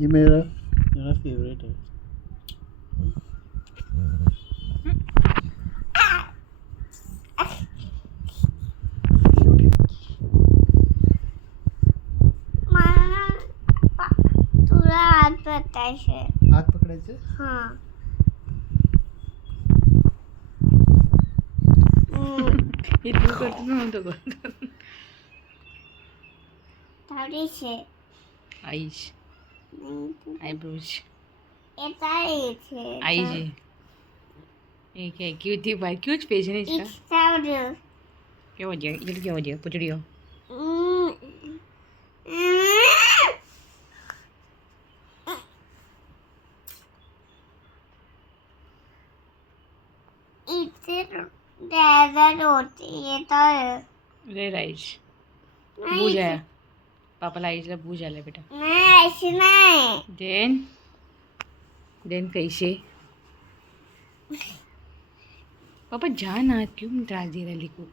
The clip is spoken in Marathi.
ये मेरा मेरा फेवरेट है। तुला हात पकडायचे. हात पकडायचे. हां. हे तू करतो नव्हतं करतो थोडीशे. आईश आईब्रोज येता इथे. आईजी एक है क्यों थी भाई क्यों पेज नहीं इसका इच्छावर. क्या हो गया इधर क्या हो गया पुचड़ियो इथे डेझर्ट होती येतं. रे राईस भूज आया पापाला आईला भूज आला बेटा नाही अशी नाही. देन कैसे पापा जा ना क्यों त्रास दे रहा लिखो